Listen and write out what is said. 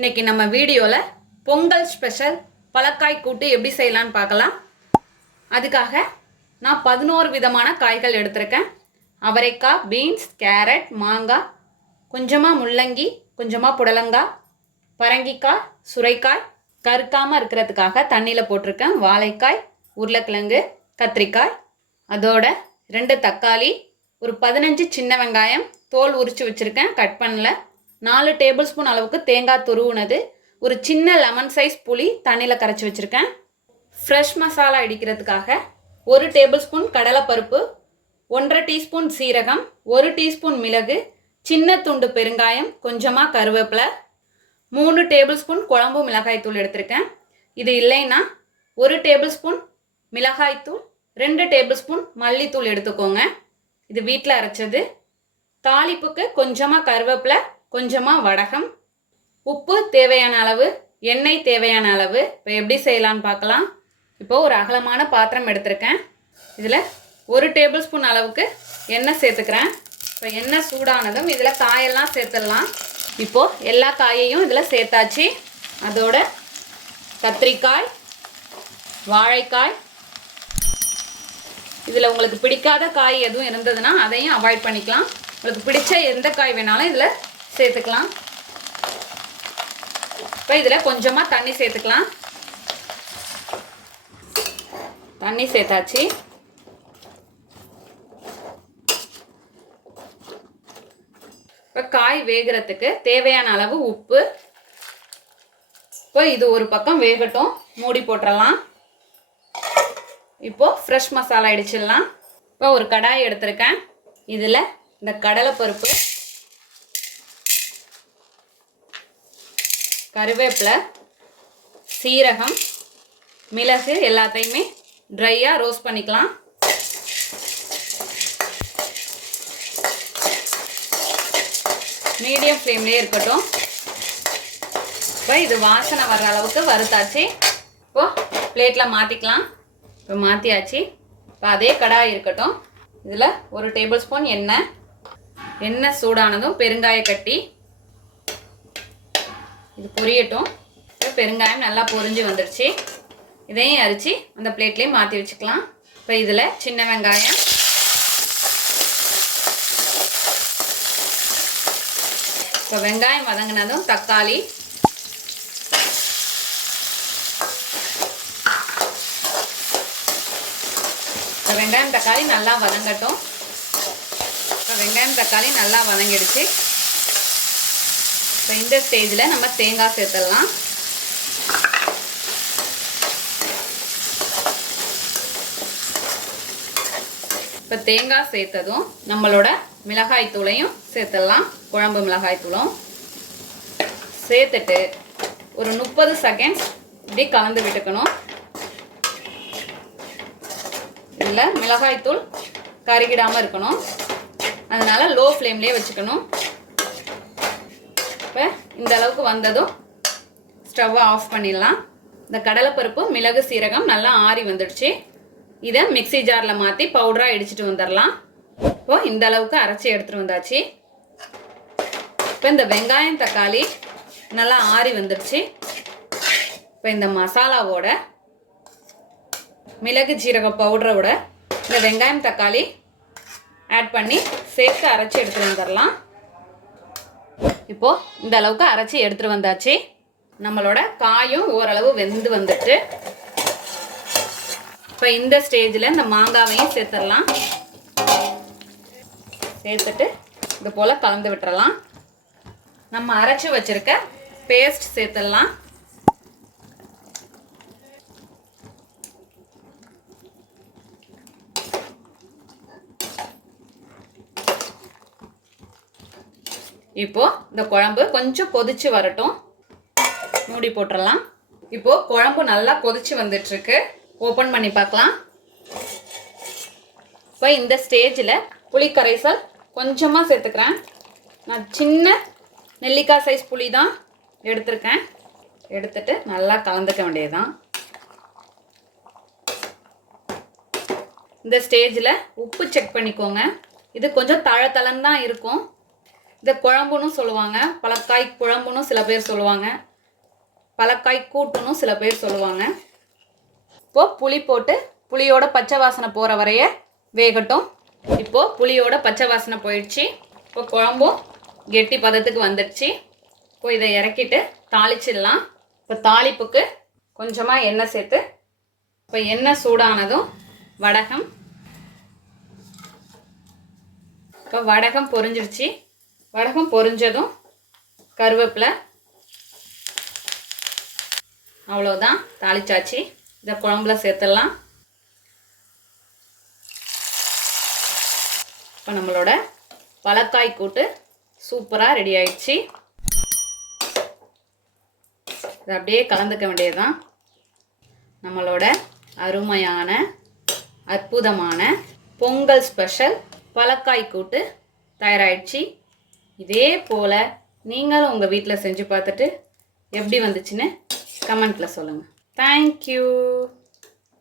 இன்னைக்கு நம்ம வீடியோவில் பொங்கல் ஸ்பெஷல் பலக்காய் கூட்டு எப்படி செய்யலான்னு பார்க்கலாம். அதுக்காக நான் 11 விதமான காய்கள் எடுத்திருக்கேன். அவரைக்காய், பீன்ஸ், கேரட், மாங்காய், கொஞ்சமாக முள்ளங்கி, கொஞ்சமாக புடலங்காய், பரங்கிக்காய், சுரைக்காய், கருக்காமல் இருக்கிறதுக்காக தண்ணியில் போட்டிருக்கேன், வாழைக்காய், உருளைக்கிழங்கு, கத்திரிக்காய், அதோட 2 தக்காளி, ஒரு 15 சின்ன வெங்காயம் தோல் உரித்து வச்சுருக்கேன், கட் பண்ணல, 4 டேபிள் ஸ்பூன் அளவுக்கு தேங்காய் துருவுனது, ஒரு சின்ன லெமன் சைஸ் புளி தண்ணியில் கரைச்சி வச்சுருக்கேன். ஃப்ரெஷ் மசாலா இடிக்கிறதுக்காக 1 டேபிள் ஸ்பூன் கடலைப்பருப்பு, 1/2 டீஸ்பூன் சீரகம், 1 டீஸ்பூன் மிளகு, சின்ன துண்டு பெருங்காயம், கொஞ்சமாக கருவேப்பிலை, 3 டேபிள் ஸ்பூன் குழம்பு மிளகாய்த்தூள் எடுத்திருக்கேன். இது இல்லைன்னா 1 டேபிள் ஸ்பூன் மிளகாய்த்தூள், 2 டேபிள் ஸ்பூன் மல்லித்தூள் எடுத்துக்கோங்க. இது வீட்டில் அரைச்சது. தாளிப்புக்கு கொஞ்சமாக கருவேப்பிலை, கொஞ்சமாக வடகம், உப்பு தேவையான அளவு, எண்ணெய் தேவையான அளவு. இப்போ எப்படி செய்யலான்னு பார்க்கலாம். இப்போது ஒரு அகலமான பாத்திரம் எடுத்திருக்கேன். இதில் 1 டேபிள் ஸ்பூன் அளவுக்கு எண்ணெய் சேர்த்துக்கிறேன். இப்போ எண்ணெய் சூடானதும் இதில் காயெல்லாம் சேர்த்துடலாம். இப்போது எல்லா காயையும் இதில் சேர்த்தாச்சு. அதோட கத்திரிக்காய், வாழைக்காய், இதில் உங்களுக்கு பிடிக்காத காய் எதுவும் இருந்ததுன்னா அதையும் அவாய்ட் பண்ணிக்கலாம். உங்களுக்கு பிடிச்ச எந்த காய் வேணாலும் இதில் சேர்த்துக்கலாம். இப்போ இதில் கொஞ்சமாக தண்ணி சேர்த்துக்கலாம். தண்ணி சேர்த்தாச்சு. இப்போ காய் வேகிறதுக்கு தேவையான அளவு உப்பு. இப்போ இது ஒரு பக்கம் வேகட்டும், மூடி போட்டுடலாம். இப்போ ஃப்ரெஷ் மசாலா இடிச்சிடலாம். இப்போ ஒரு கடாய் எடுத்திருக்கேன். இதில் இந்த கடலைப்பருப்பு, கருவேப்பிலை, சீரகம், மிளகு எல்லாத்தையுமே ட்ரையாக ரோஸ்ட் பண்ணிக்கலாம். மீடியம் ஃப்ளேம்லேயே இருக்கட்டும். இப்போ இது வாசனை வர்ற அளவுக்கு வறுத்தாச்சு. இப்போது பிளேட்டில் மாற்றிக்கலாம். இப்போ மாற்றியாச்சு. இப்போ அதே கடாய் இருக்கட்டும். இதில் 1 டேபிள் ஸ்பூன் எண்ணெய் சூடானதும் பெருங்காய கட்டி இது பொரியட்டும். இப்போ பெருங்காயம் நல்லா பொரிஞ்சு வந்துடுச்சு. இதையும் அரிச்சு அந்த பிளேட்லேயும் மாற்றி வச்சுக்கலாம். இப்போ இதில் சின்ன வெங்காயம், இப்போ வெங்காயம் வதங்கினதும் தக்காளி, இப்போ வெங்காயம் தக்காளி நல்லா வதங்கட்டும். இப்போ வெங்காயம் தக்காளி நல்லா வதங்கிடுச்சு. இப்போ இந்த ஸ்டேஜில் நம்ம தேங்காய் சேர்த்துடலாம். இப்போ தேங்காய் சேர்த்ததும் நம்மளோட மிளகாய் தூளையும் சேர்த்துடலாம். குழம்பு மிளகாய் தூளும் சேர்த்துட்டு ஒரு 30 செகண்ட்ஸ் இப்படி கலந்து விட்டுக்கணும். இதில் மிளகாய்த்தூள் கருகிடாமல் இருக்கணும், அதனால் லோ ஃப்ளேம்லேயே வச்சுக்கணும். இப்போ இந்த அளவுக்கு வந்ததும் ஸ்டவ்வை ஆஃப் பண்ணிடலாம். இந்த கடலைப்பருப்பு, மிளகு, சீரகம் நல்லா ஆறி வந்துடுச்சு. இதை மிக்சி ஜாரில் மாற்றி பவுடராக இடிச்சிட்டு வந்துடலாம். இப்போது இந்த அளவுக்கு அரைச்சி எடுத்துகிட்டு வந்தாச்சு. இப்போ இந்த வெங்காயம் தக்காளி நல்லா ஆறி வந்துடுச்சு. இப்போ இந்த மசாலாவோட மிளகு ஜீரக பவுடரோட இந்த வெங்காயம் தக்காளி ஆட் பண்ணி சேர்த்து அரைச்சி எடுத்துகிட்டு வந்துடலாம். இப்போது இந்த அளவுக்கு அரைச்சி எடுத்துகிட்டு வந்தாச்சு. நம்மளோட காயும் ஓரளவு வெந்து வந்துட்டு. இப்போ இந்த ஸ்டேஜில் இந்த மாங்காவையும் சேர்த்துடலாம். சேர்த்துட்டு இது போல் கலந்து விட்டுறலாம். நம்ம அரைச்சி வச்சுருக்க பேஸ்ட் சேர்த்துடலாம். இப்போது இந்த குழம்பு கொஞ்சம் கொதிச்சு வரட்டும், மூடி போட்டுடலாம். இப்போது குழம்பு நல்லா கொதிச்சு வந்துட்டுருக்கு. ஓப்பன் பண்ணி பார்க்கலாம். இப்போ இந்த ஸ்டேஜில் புளி கரைசல் கொஞ்சமாக சேர்த்துக்கிறேன். நான் சின்ன நெல்லிக்காய் சைஸ் புளி தான் எடுத்திருக்கேன். எடுத்துட்டு நல்லா கலந்துக்க வேண்டியதுதான். இந்த ஸ்டேஜில் உப்பு செக் பண்ணிக்கோங்க. இது கொஞ்சம் தழத்தளன்னு தான் இருக்கும். இந்த குழம்புன்னு சொல்லுவாங்க, பலக்காய் குழம்புன்னு சில பேர் சொல்லுவாங்க. பலக்காய் கூட்டுன்னு சில பேர் சொல்லுவாங்க. இப்போது புளி போட்டு புளியோட பச்சை வாசனை போகிற வரைய வேகட்டும். இப்போது புளியோட பச்சை வாசனை போயிடுச்சு. இப்போ குழம்பும் கெட்டி பதத்துக்கு வந்துடுச்சு. இப்போ இதை இறக்கிட்டு தாளிச்சிடலாம். இப்போ தாளிப்புக்கு கொஞ்சமாக எண்ணெய் சேர்த்து, இப்போ எண்ணெய் சூடானதும் வடகம், இப்போ வடகம் பொரிஞ்சிடுச்சு. வடகம் பொரிஞ்சதும் கருவேப்பிலை, அவ்வளோதான், தாளிச்சாச்சு. இதை குழம்புல சேர்த்துடலாம். இப்போ நம்மளோட பலக்காய் கூட்டு சூப்பராக ரெடி ஆயிடுச்சு. இதை அப்படியே கலந்துக்க வேண்டியதுதான். நம்மளோட அருமையான அற்புதமான பொங்கல் ஸ்பெஷல் பலக்காய் கூட்டு தயாராகிடுச்சு. இதே போல் நீங்களும் உங்கள் வீட்டில் செஞ்சு பார்த்துட்டு எப்படி வந்துச்சுன்னு கமெண்ட்டில் சொல்லுங்கள். தேங்க்யூ.